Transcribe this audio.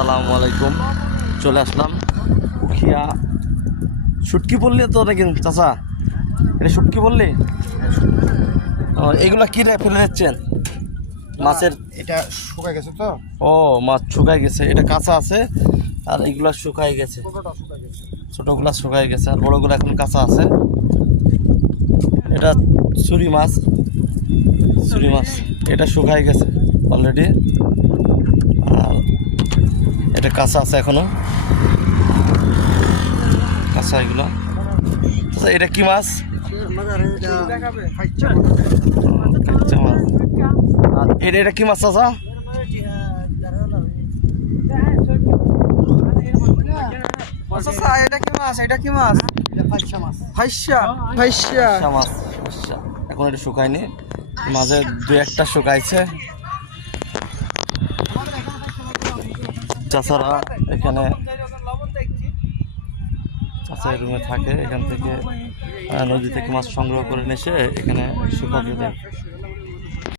আসসালামু আলাইকুম। চলে আসলাম খিয়া শুটকি বললে তো নাকি চাচা, এটা শুটকি বললে? এগুলা কি রে ফেলে দিচ্ছেন? মাছের এটা শুকায় গেছে তো। ও মাছ শুকায় গেছে, এটা কাঁচা আছে আর এগুলা শুকায় গেছে। ছোটটা শুকায় গেছে। ছোটগুলা শুকায় গেছে আর বড়গুলো এখন কাঁচা আছে। এটা ছুরি মাছ, ছুরি মাছ এটা শুকায় গেছে অলরেডি আর এটা কাঁচা আছে এখনো, কাঁচা এগুলো। আচ্ছা এটা কি মাছ? কাঁচা মাছ। আর এটা কি মাছ চাচা? এটা কি মাছ? এটা কি মাছ? ফাইসা মাছ। ফাইসা ফাইসা কাঁচা মাছ। আচ্ছা, এখন এটা শুকায়নি, মাঝে দু একটা শুকাইছে। চাচারা এখানে চাচার রুমে থাকে, এখান থেকে নদী থেকে মাছ সংগ্রহ করে এসে এখানে শুকাতে দেয়।